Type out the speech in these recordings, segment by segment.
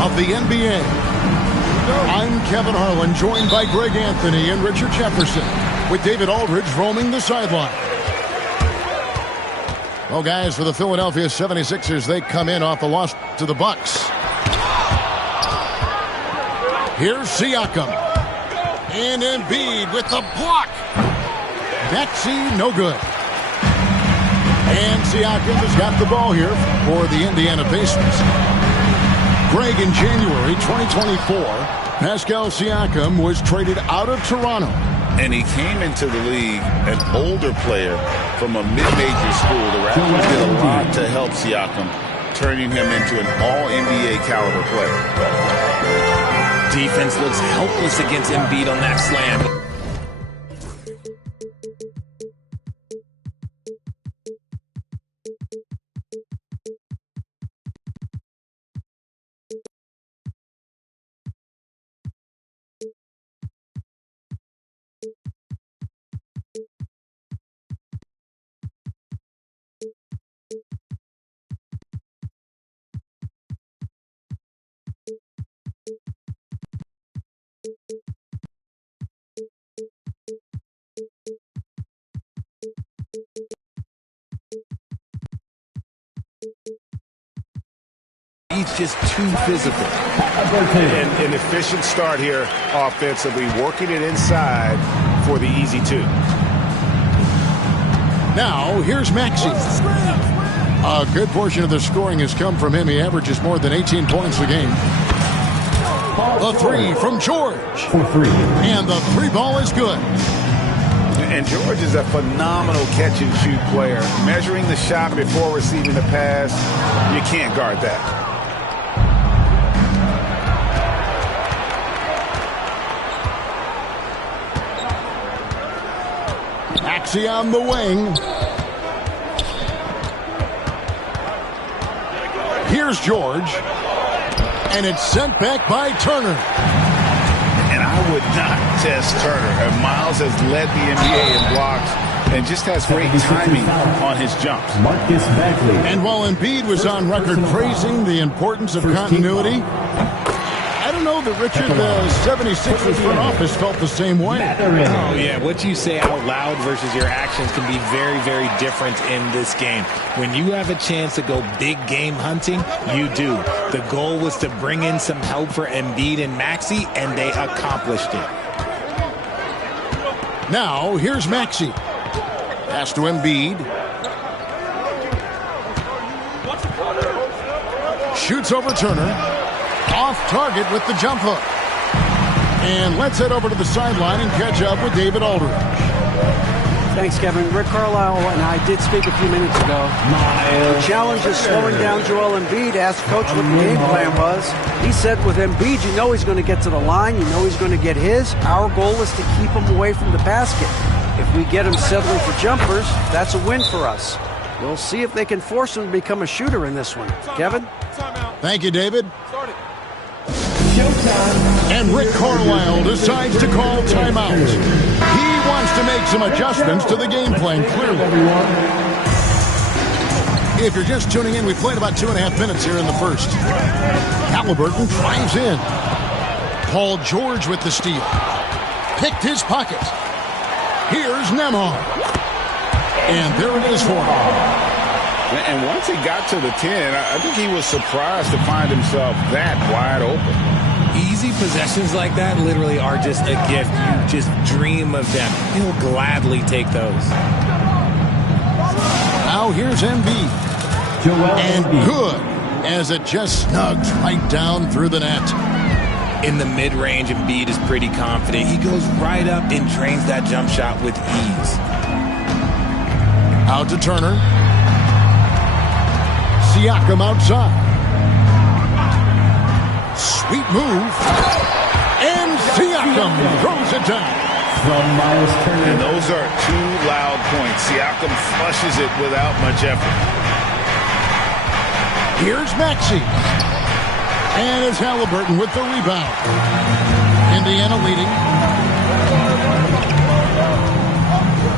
of the NBA. I'm Kevin Harlan, joined by Greg Anthony and Richard Jefferson, with David Aldridge roaming the sideline. Well, guys, for the Philadelphia 76ers, they come in off the loss to the Bucks. Here's Siakam. And Embiid with the block. Maxey, no good. And Siakam has got the ball here for the Indiana Pacers. Greg, in January 2024, Pascal Siakam was traded out of Toronto. And he came into the league an older player from a mid-major school. The Raptors did a lot to help Siakam, turning him into an all-NBA caliber player. Defense looks helpless against Embiid on that slam. He's just too physical. An efficient start here offensively, working it inside for the easy two. Now, here's Maxey. A good portion of the scoring has come from him. He averages more than 18 points a game. The three from George. And the three ball is good. And George is a phenomenal catch-and-shoot player. Measuring the shot before receiving the pass, you can't guard that. Maxey on the wing. Here's George. And it's sent back by Turner. And I would not test Turner. Miles has led the NBA in blocks and just has great timing on his jumps. Marcus Bagley. And while Embiid was on record praising the importance of continuity, I don't know that, Richard, the 76ers front office felt the same way. Oh, yeah. What you say out loud versus your actions can be very, very different in this game. When you have a chance to go big game hunting, you do. The goal was to bring in some help for Embiid and Maxey, and they accomplished it. Now, here's Maxey. Pass to Embiid. Shoots over Turner. Off target with the jump hook. And let's head over to the sideline and catch up with David Aldridge. Thanks, Kevin. Rick Carlisle and I did speak a few minutes ago. The challenge is slowing down Joel Embiid. Asked Coach what the game plan was. He said with Embiid, you know he's going to get to the line. You know he's going to get his. Our goal is to keep him away from the basket. If we get him settling for jumpers, that's a win for us. We'll see if they can force him to become a shooter in this one. Kevin? Thank you, David. And Rick Carlisle decides to call timeout. He wants to make some adjustments to the game plan, clearly. If you're just tuning in, we played about 2.5 minutes here in the first. Halliburton drives in. Paul George with the steal. Picked his pocket. Here's Nembhard. And there it is for him. And once he got to the 10, I think he was surprised to find himself that wide open. Easy possessions like that literally are just a gift. You just dream of them. He'll gladly take those. Now here's Embiid. And good, as it just snugs right down through the net. In the mid-range, Embiid is pretty confident. He goes right up and drains that jump shot with ease. Out to Turner. Siakam outside. Sweet move. And Siakam throws it down. From Miles Turner. And those are two loud points. Siakam flushes it without much effort. Here's Maxey. And it's Halliburton with the rebound. Indiana leading.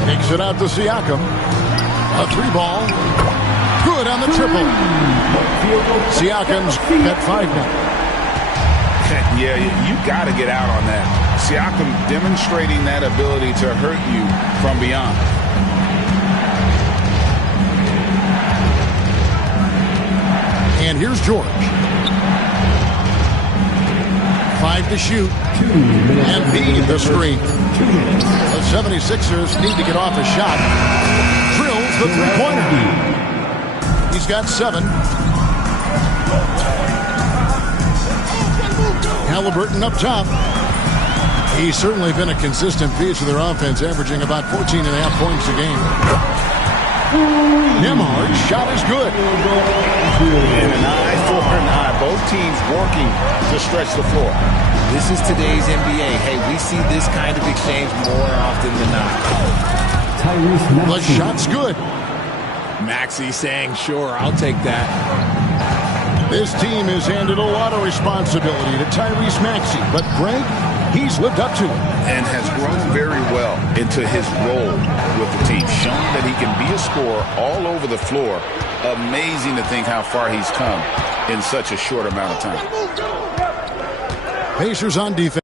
Takes it out to Siakam. A three ball. Good on the triple. Siakam's at 5 now. Yeah, you got to get out on that. Siakam demonstrating that ability to hurt you from beyond. And here's George. 5 to shoot. And Embiid the screen. The 76ers need to get off a shot. Drills the three-pointer. He's got 7. Halliburton up top. He's certainly been a consistent piece of their offense, averaging about 14.5 points a game. Nembhard's shot is good. And an eye for an eye. Both teams working to stretch the floor. This is today's NBA. Hey, we see this kind of exchange more often than not. The shot's good. Maxey saying, sure, I'll take that. This team has handed a lot of responsibility to Tyrese Maxey, but Greg, he's lived up to it. And has grown very well into his role with the team, showing that he can be a scorer all over the floor. Amazing to think how far he's come in such a short amount of time. Pacers on defense.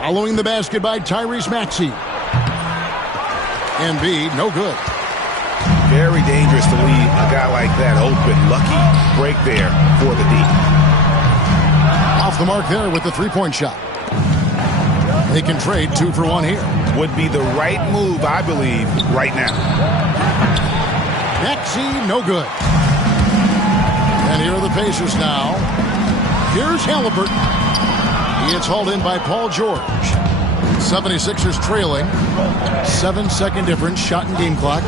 Following the basket by Tyrese Maxey. Embiid, no good. Very dangerous to leave a guy like that open. Lucky break there for the D. Off the mark there with the three-point shot. They can trade 2 for 1 here. Would be the right move, I believe, right now. Maxey, no good. And here are the Pacers now. Here's Halliburton. He gets hauled in by Paul George. 76ers trailing. 7-second difference, shot and game clock.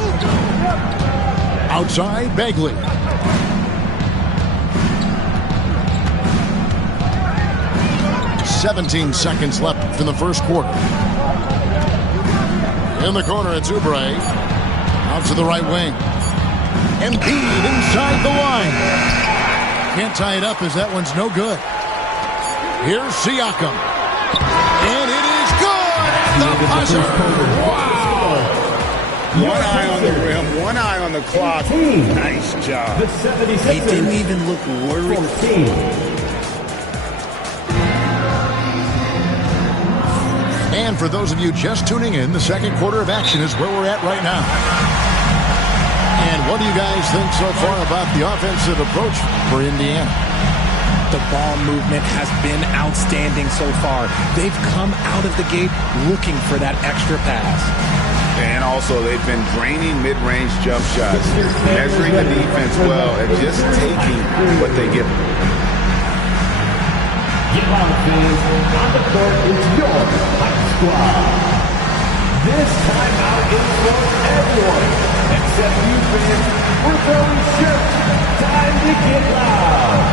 Outside, Bagley. "17 seconds left in the first quarter. In the corner, it's Oubre. Out to the right wing. Embiid inside the line. Can't tie it up as that one's no good. Here's Siakam. And it is good at the buzzer. Wow! One eye on the rim, one eye on the clock. Nice job. He didn't even look worried. And for those of you just tuning in, the second quarter of action is where we're at right now. And what do you guys think so far about the offensive approach for Indiana? The ball movement has been outstanding so far. They've come out of the gate looking for that extra pass. And also, they've been draining mid-range jump shots, measuring the defense well, and just taking what they give them. Get on, fans. On the court is your Hype Squad. This timeout is for everyone, except you fans. We're throwing shirts. Time to get loud.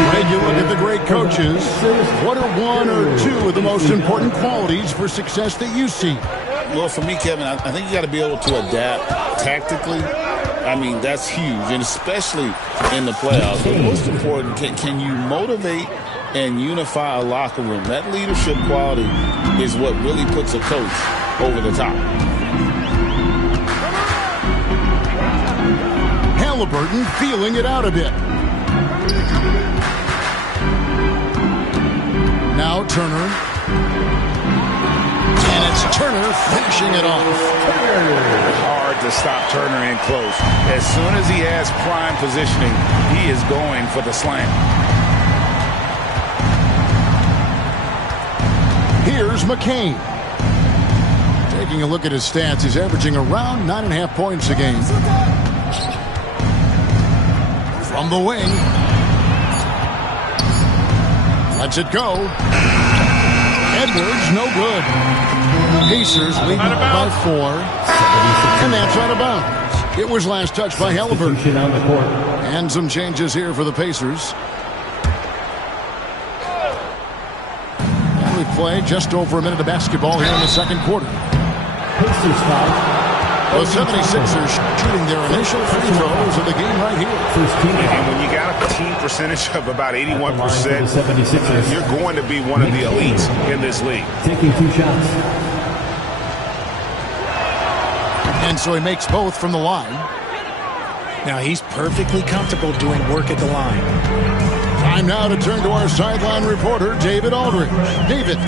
When you look at the great coaches, what are 1 or 2 of the most important qualities for success that you see? Well, for me, Kevin, I think you got to be able to adapt tactically. I mean, that's huge, and especially in the playoffs. But most important, can you motivate and unify a locker room? That leadership quality is what really puts a coach over the top. Halliburton feeling it out a bit. Now Turner. And it's Turner finishing it off. Hard to stop Turner in close. As soon as he has prime positioning, he is going for the slam. Here's McCain. Taking a look at his stats, he's averaging around 9.5 points a game. From the wing. Lets it go. Edwards, no good. Pacers lead by 4. And that's out of bounds. It was last touched by Halliburton. And some changes here for the Pacers. And we play just over a minute of basketball here in the second quarter. The 76ers shooting their initial free throws of the game right here. And when you got a team percentage of about 81%, you're going to be one of the elites in this league. Taking 2 shots. And so he makes both from the line. Now he's perfectly comfortable doing work at the line. Time now to turn to our sideline reporter, David Aldridge. David.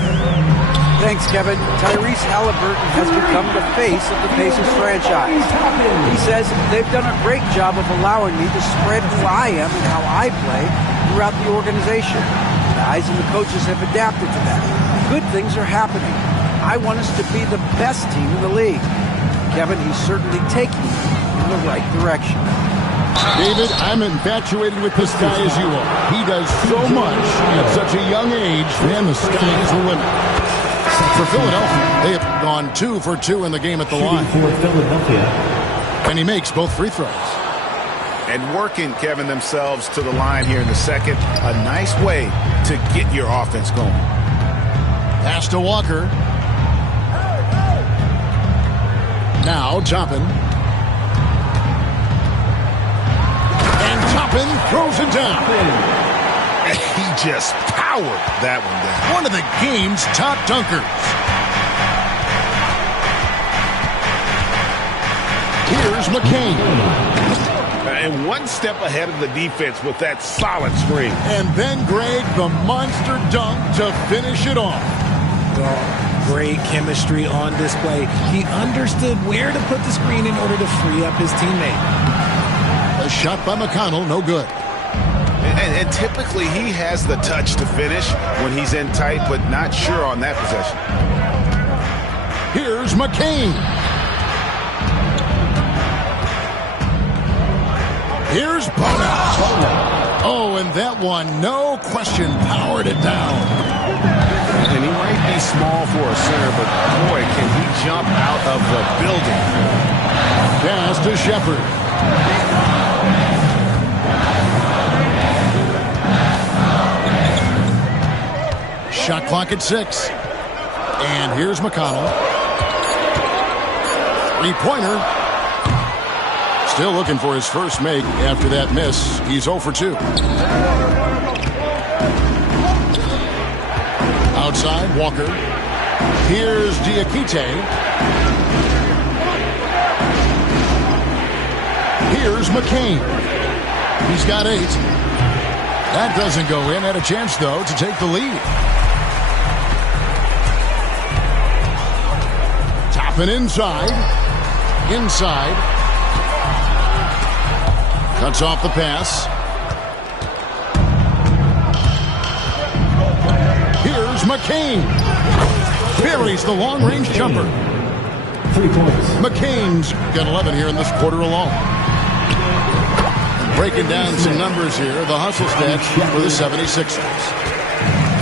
Thanks, Kevin. Tyrese Halliburton has become the face of the Pacers franchise. He says they've done a great job of allowing me to spread who I am and how I play throughout the organization. The guys and the coaches have adapted to that. Good things are happening. I want us to be the best team in the league. Kevin, he's certainly taking me in the right direction. David, I'm infatuated with this guy as you are. He does so much at such a young age, and the sky is the limit. For Philadelphia, they have gone 2 for 2 in the game at the line. For Philadelphia. And he makes both free throws. And working, Kevin, themselves to the line here in the second. A nice way to get your offense going. Pass to Walker. Now Toppin. And Toppin throws it down. He just powered that one down. One of the game's top dunkers. Here's McCain. And one step ahead of the defense with that solid screen. And then Greg, the monster dunk to finish it off. Well, great chemistry on display. He understood where to put the screen in order to free up his teammate. A shot by McConnell, no good. And typically he has the touch to finish when he's in tight, but not sure on that possession. Here's McCain. Here's Bono. Oh, and that one, no question, powered it down. And he might be small for a center, but boy, can he jump out of the building. Pass to Shepard. Shot clock at 6. And here's McConnell. 3-pointer. Still looking for his first make after that miss. He's 0 for 2. Outside, Walker. Here's Diakite. Here's McCain. He's got 8. That doesn't go in. Had a chance, though, to take the lead. Toppin inside. Cuts off the pass. Here's McCain. Buries the long-range jumper. 3 points. McCain's got 11 here in this quarter alone. Breaking down some numbers here, the hustle stats for the 76ers.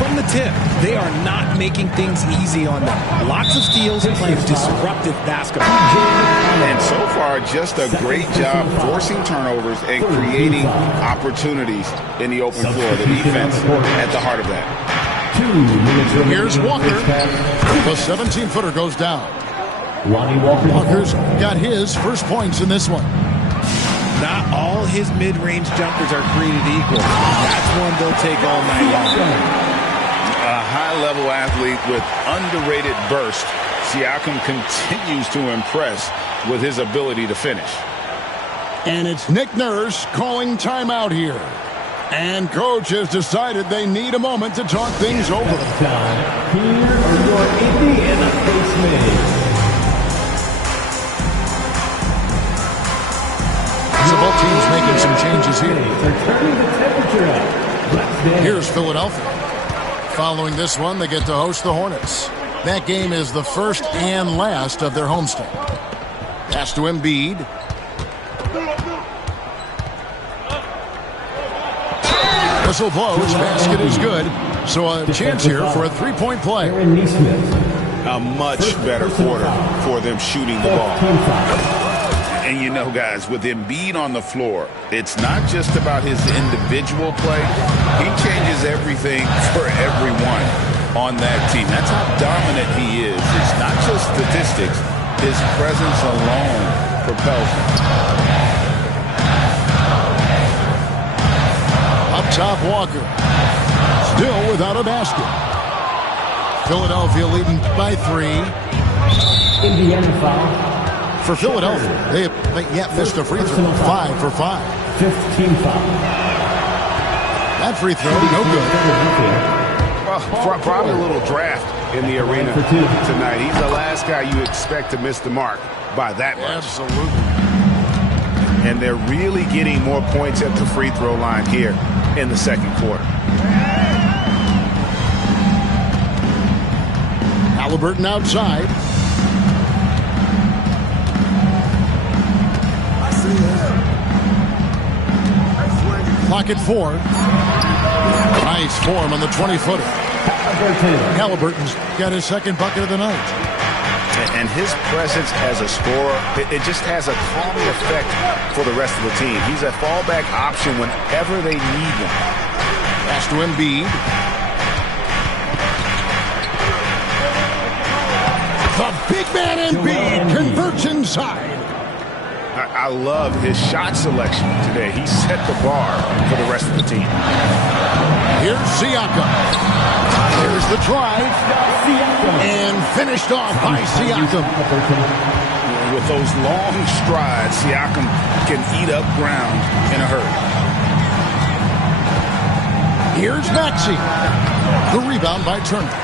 From the tip, they are not making things easy on them. Lots of steals and playing disruptive basketball. And so far, just a great job forcing turnovers and creating opportunities in the open floor. The defense at the heart of that. 2 minutes remaining. Here's Walker. The 17-footer goes down. Lonnie Walker. Walker's got his first points in this one. Not all his mid-range jumpers are created equal. That's one they'll take all night long. A high-level athlete with underrated burst. Siakam continues to impress with his ability to finish. And it's Nick Nurse calling timeout here. And coach has decided they need a moment to talk things over. Here are your Indiana Pacers. So both teams making some changes here. They're turning the temperature up. Here's Philadelphia. Following this one, they get to host the Hornets. That game is the first and last of their homestand. Pass to Embiid. Whistle blows. Basket is good. So a chance here for a 3-point play. A much better quarter for them shooting the ball. And you know, guys, with Embiid on the floor, it's not just about his individual play. He changes everything for everyone on that team. That's how dominant he is. It's not just statistics. His presence alone propels him. off Walker. Still without a basket. Philadelphia leading by 3. Indiana foul. For Philadelphia, they have yet missed a free throw. 5 for 5. 5th team foul. That free throw, no good. Well, probably a little draft in the arena tonight. He's the last guy you expect to miss the mark by that much. Absolutely. And they're really getting more points at the free throw line here in the second quarter. Halliburton outside. Clock at 4. Nice form on the 20-footer. Halliburton's got his second bucket of the night. And his presence as a scorer, it just has a calming effect for the rest of the team. He's a fallback option whenever they need him. Pass to Embiid. The big man Embiid converts inside. I love his shot selection today. He set the bar for the rest of the team. Here's Siakam. Here's the drive. And finished off by Siakam. With those long strides, Siakam can eat up ground in a hurry. Here's Maxey. The rebound by Turner.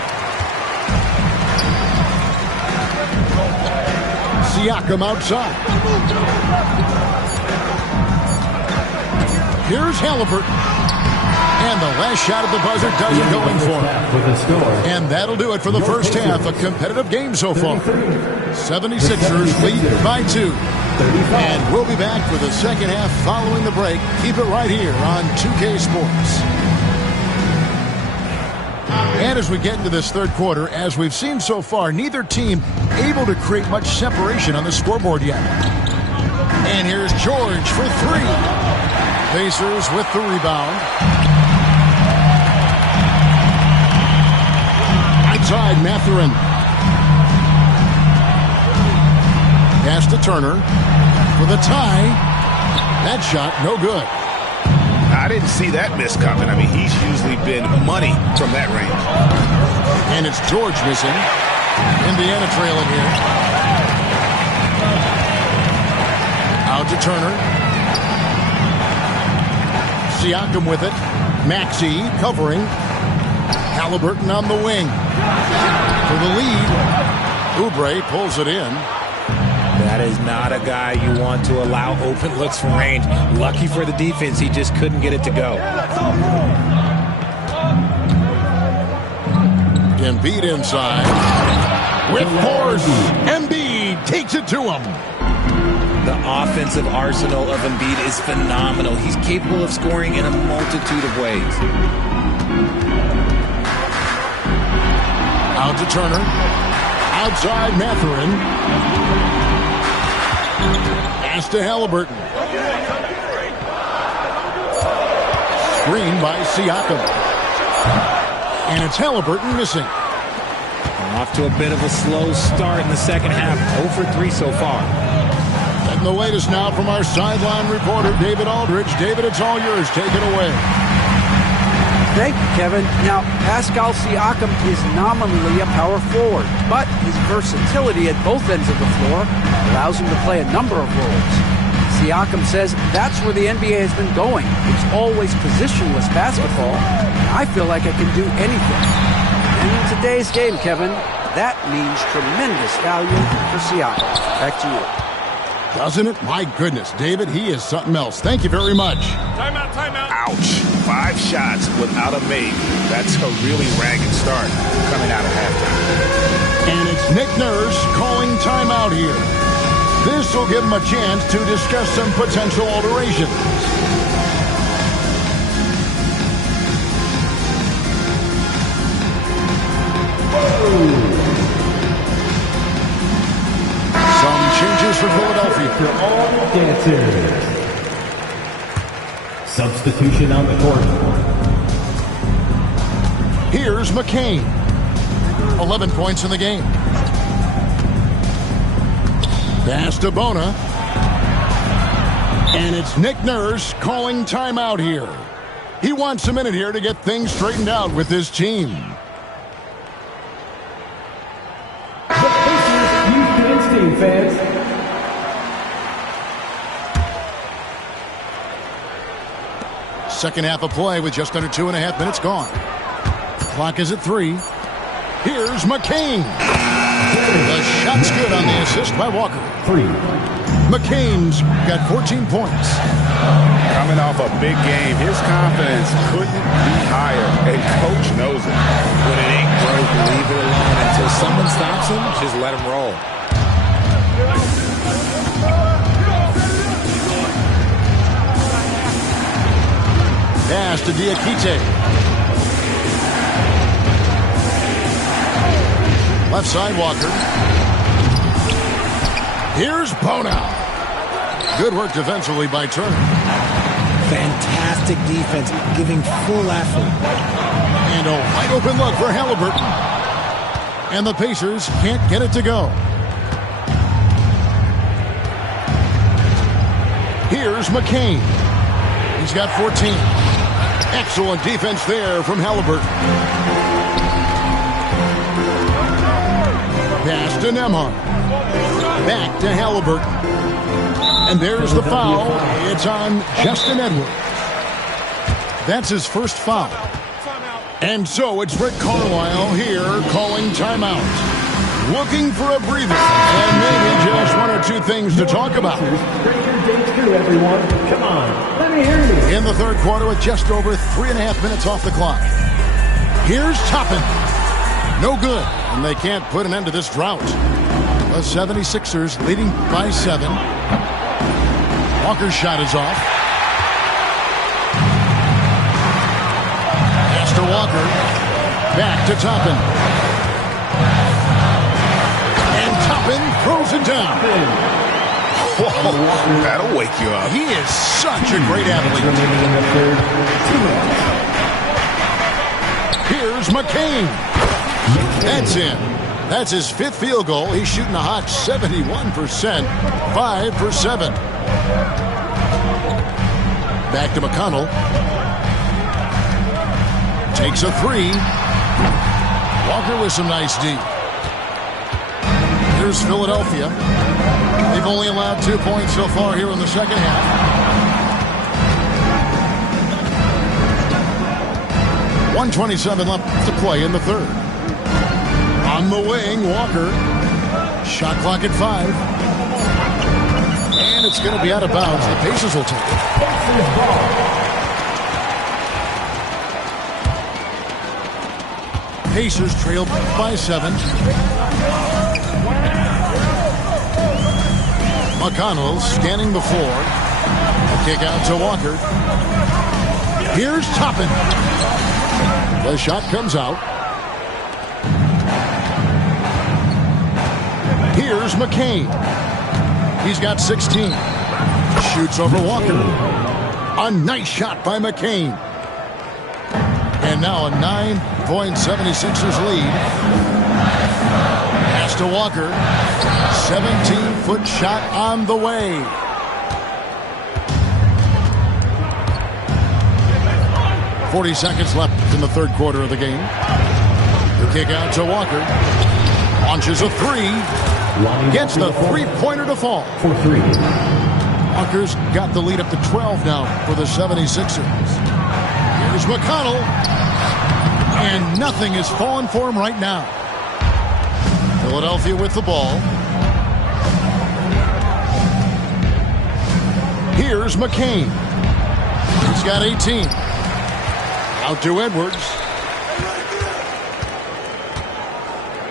Siakam outside. Here's Halliburton. And the last shot at the buzzer doesn't go in for him. And that'll do it for the first half. A competitive game so far. 76ers lead by 2. And we'll be back for the second half following the break. Keep it right here on 2K Sports. And as we get into this third quarter, as we've seen so far, neither team able to create much separation on the scoreboard yet. And here's George for 3. Pacers with the rebound. Outside, Mathurin. Pass to Turner for the tie. That shot, no good. I didn't see that miss coming. I mean, he's usually been money from that range. And it's George missing. Indiana trailing here. Out to Turner. Siakam with it. Maxey covering. Halliburton on the wing. For the lead. Oubre pulls it in. That is not a guy you want to allow open looks from range. Lucky for the defense, he just couldn't get it to go. Embiid inside. With force. Embiid takes it to him. The offensive arsenal of Embiid is phenomenal. He's capable of scoring in a multitude of ways. Out to Turner. Outside Mathurin. Pass to Halliburton. Screen by Siakam. And it's Halliburton missing. Off to a bit of a slow start in the second half. 0 for 3 so far. And the latest now from our sideline reporter, David Aldridge. David, it's all yours. Take it away. Thank you, Kevin. Now, Pascal Siakam is nominally a power forward, but his versatility at both ends of the floor allows him to play a number of roles. Siakam says that's where the NBA has been going. It's always positionless basketball, and I feel like I can do anything. And in today's game, Kevin, that means tremendous value for Siakam. Back to you. Doesn't it? My goodness, David, he is something else. Thank you very much. Timeout, timeout. Ouch. 5 shots without a make. That's a really ragged start coming out of halftime. And it's Nick Nurse calling timeout here. This will give him a chance to discuss some potential alterations. Some changes for Philadelphia. For all dancers. Substitution on the court. Here's McCain. 11 points in the game. Pass to Bona. And it's Nick Nurse calling timeout here. He wants a minute here to get things straightened out with his team. The Pacers Youth Dance Team fans. Second half of play with just under 2.5 minutes gone. Clock is at 3. Here's McCain. The shot's good on the assist by Walker. 3. McCain's got 14 points. Coming off a big game, his confidence couldn't be higher, and coach knows it. When it ain't broke, leave it alone. Until someone stops him, just let him roll. Pass to Diakite. Left side, Walker. Here's Bona. Good work defensively by Turner. Fantastic defense, giving full effort. And a wide open look for Halliburton. And the Pacers can't get it to go. Here's McCain. He's got 14. Excellent defense there from Halliburton. Pass to Nembhard. Back to Halliburton. And there's the foul. It's on Justin Edwards. That's his first foul. And so it's Rick Carlisle here calling timeout. Looking for a breather. And maybe just one or two things to talk about. Bring your dates through, everyone. Come on. Let me hear you. In the third quarter with just over 3.5 minutes off the clock. Here's Toppin. No good. And they can't put an end to this drought. The 76ers leading by 7. Walker's shot is off. Pass to Walker. Back to Toppin. And Toppin throws it down. Whoa, that'll wake you up. He is such a great athlete. Here's McCain. That's in. That's his 5th field goal. He's shooting a hot 71%. 5 for 7. Back to McConnell. Takes a 3. Walker with some nice D. Here's Philadelphia. They've only allowed 2 points so far here in the second half. .127 left to play in the third. On the wing, Walker. Shot clock at 5. And it's going to be out of bounds. The Pacers will take it. Pacers trail by 7. McConnell scanning the floor. A kick out to Walker. Here's Toppin. The shot comes out. Here's McCain. He's got 16. Shoots over Walker. A nice shot by McCain. And now a 9.76ers lead. Pass to Walker. 17-foot shot on the way. .40 seconds left in the third quarter of the game. The kick out to Walker. Launches a 3. Gets the three-pointer to fall. For 3. Walker's got the lead up to 12 now for the 76ers. Here's McConnell. And nothing is falling for him right now. Philadelphia with the ball. Here's McCain. He's got 18. Out to Edwards.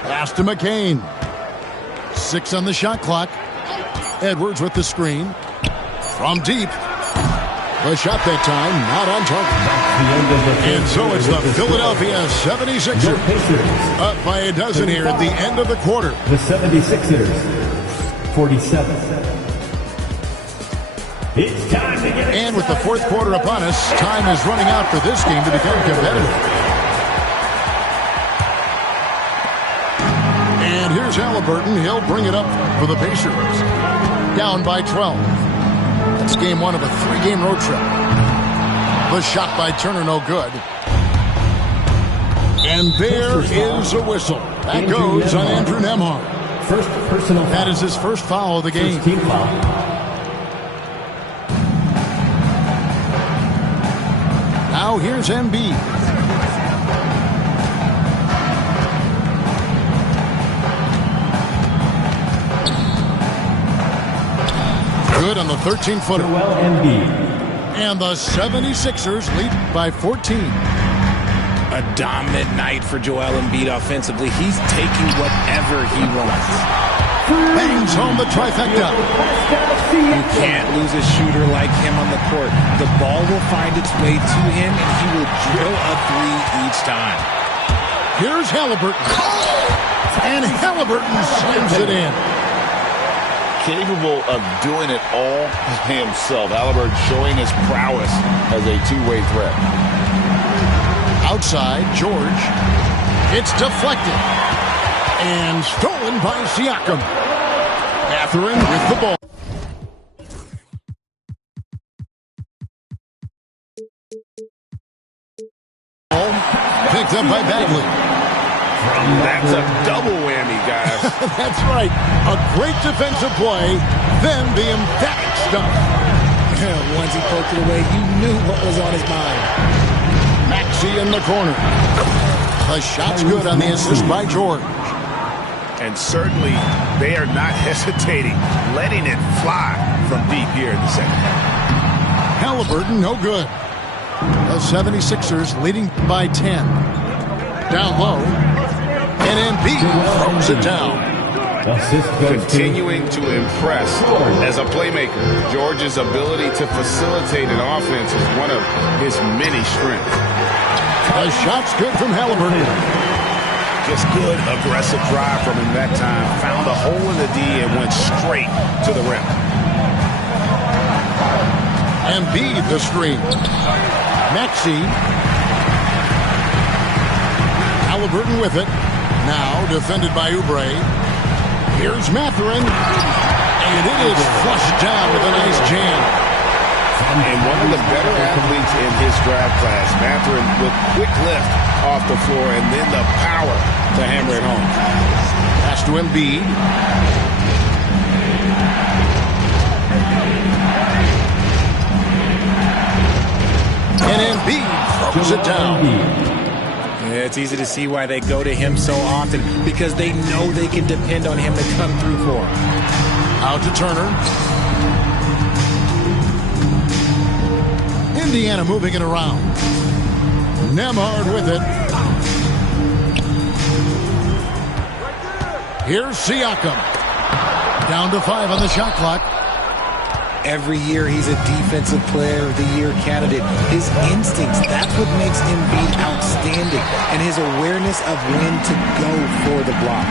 Pass to McCain. 6 on the shot clock. Edwards with the screen. From deep. The shot that time not on target. And so it's the Philadelphia 76ers up by a dozen here at the end of the quarter. The 76ers, 47. It's time to get it. And with the fourth quarter upon us, time is running out for this game to become competitive. And here's Halliburton. He'll bring it up for the Pacers. Down by 12. It's game 1 of a 3-game road trip. The shot by Turner, no good. And there is a whistle. That goes on Andrew Nembhard. First personal foul. That is his first foul of the game. Team foul. Now here's Embiid. Good on the 13-footer. Joel Embiid. And the 76ers lead by 14. A dominant night for Joel Embiid offensively. He's taking whatever he wants. Bangs home the trifecta. You can't lose a shooter like him on the court. The ball will find its way to him, and he will drill a three each time. Here's Halliburton. And Halliburton slams it in. Capable of doing it all himself. Halliburton showing his prowess as a two-way threat. Outside, George. It's deflected. And stolen by Siakam. Mathurin with the ball. Picked up by Bagley. That's a double whammy, guys. That's right. A great defensive play, then the emphatic stuff. Once he poked it away, you knew what was on his mind. Maxey in the corner. The shot's good on the assist by George. And certainly they are not hesitating, letting it fly from deep here in the second. Halliburton, no good. The 76ers leading by 10. Down low. And Embiid throws it down. Continuing to impress as a playmaker. George's ability to facilitate an offense is one of his many strengths. The shot's good from Halliburton. Just good, aggressive drive from him that time. Found a hole in the D and went straight to the rim. Embiid the screen. Maxey. Halliburton with it. Now defended by Oubre. Here's Mathurin. And it is flushed down with a nice jam. And one of the better athletes in his draft class, Mathurin, with quick lift off the floor and then the power to hammer it home. Pass to Embiid. And Embiid throws it down. Yeah, it's easy to see why they go to him so often, because they know they can depend on him to come through for them. Out to Turner. Indiana moving it around. Nembhard with it. Here's Siakam. Down to 5 on the shot clock. Every year he's a Defensive Player of the Year candidate. His instincts, that's what makes Embiid outstanding. And his awareness of when to go for the block.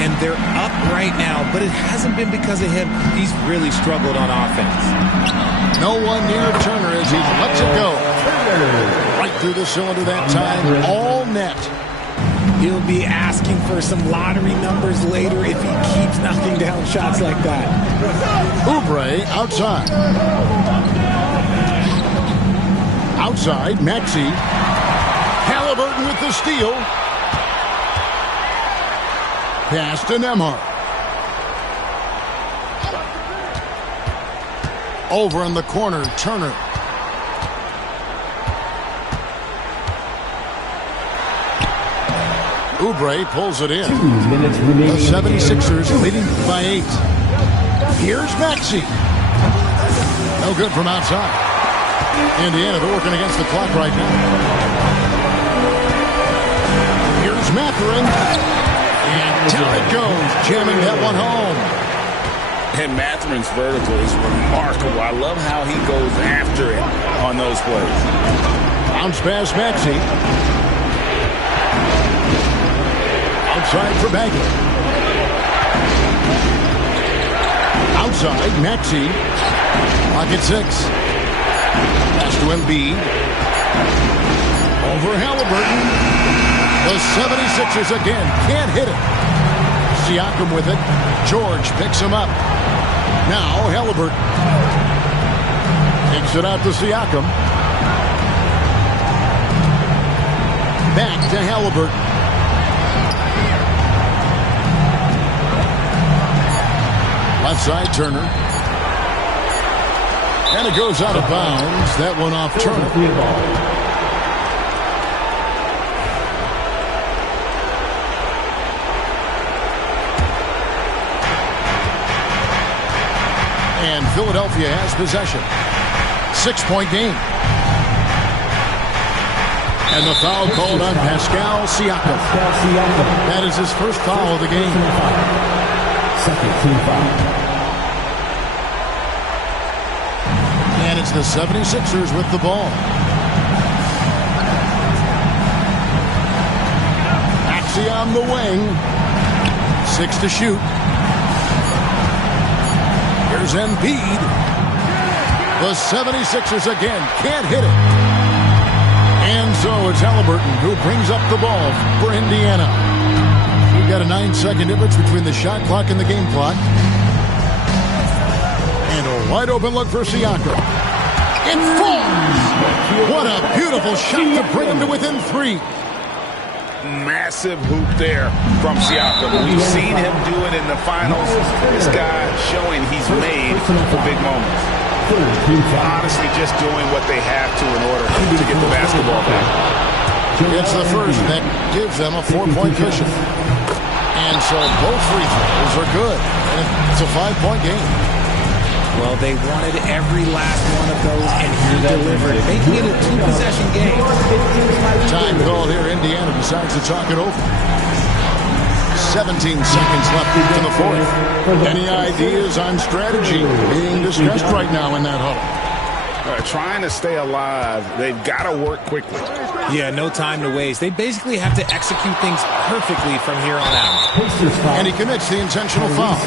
And they're up right now, but it hasn't been because of him. He's really struggled on offense. No one near Turner as he lets it go. Right through the cylinder that time. All net. He'll be asking for some lottery numbers later if he keeps knocking down shots like that. Oubre outside. Outside, Maxey. Halliburton with the steal. Pass to Nembhard. Over in the corner, Turner. Oubre pulls it in. 2 minutes remaining. The 76ers leading by 8. Here's Maxey. No good from outside. Indiana, they're working against the clock right now. Here's Mathurin. And down it goes, jamming that one home. And Mathurin's vertical is remarkable. I love how he goes after it on those plays. Bounce pass, Maxey. Outside for Bagley. Outside, Maxey. Pocket 6. Pass to Embiid. Over Halliburton. The 76ers again can't hit it. Siakam with it. George picks him up. Now Halliburton. Kicks it out to Siakam. Back to Halliburton. Left side, Turner. And it goes out of bounds. That one off Turner. And Philadelphia has possession. 6-point game. And the foul called on Pascal Siakam. That is his first foul of the game. Second team foul. And it's the 76ers with the ball. Axiom the wing. 6 to shoot. Here's Embiid. The 76ers again can't hit it. And so it's Halliburton who brings up the ball for Indiana. We've got a 9-second difference between the shot clock and the game clock. And a wide open look for Siakam. It falls! What a beautiful shot to bring him to within 3. Massive hoop there from Siakam. We've seen him do it in the finals. This guy showing he's made for big moments. Honestly, just doing what they have to in order to get the basketball back. It's the first that gives them a 4-point cushion. And so both free throws are good. And it's a 5-point game. Well, they wanted every last one of those, and he delivered, making it a 2-possession game. Time call here. Indiana decides to talk it over. 17 seconds left in the fourth. Any ideas on strategy being discussed right now in that huddle? Trying to stay alive. They've got to work quickly. Yeah, no time to waste. They basically have to execute things perfectly from here on out. And he commits the intentional foul.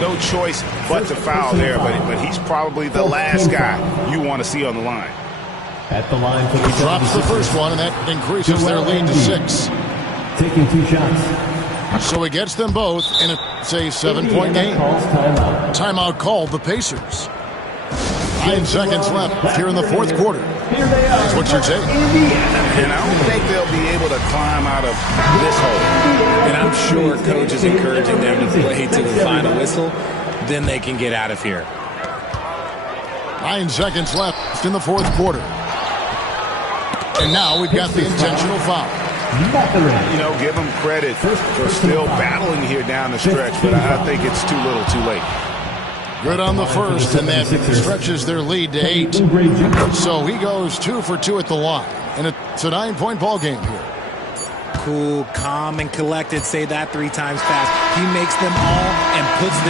No choice but to foul there, but he's probably the last guy you want to see on the line. At the line for He drops the first one, and that increases their lead to 6. taking 2 shots. So he gets them both, and it's a 7-point game. Timeout called the Pacers. 9 seconds left here in the fourth quarter. That's what you're saying. And I don't think they'll be able to climb out of this hole. And I'm sure coach is encouraging them to play to the final whistle. Then they can get out of here. 9 seconds left in the fourth quarter. And now we've got the intentional foul. You know, give them credit for still battling here down the stretch, but I think it's too little too late. Good on the first, and that stretches their lead to 8. So he goes 2 for 2 at the line. And it's a 9-point ball game here. Cool, calm, and collected. Say that 3 times fast. He makes them all and puts this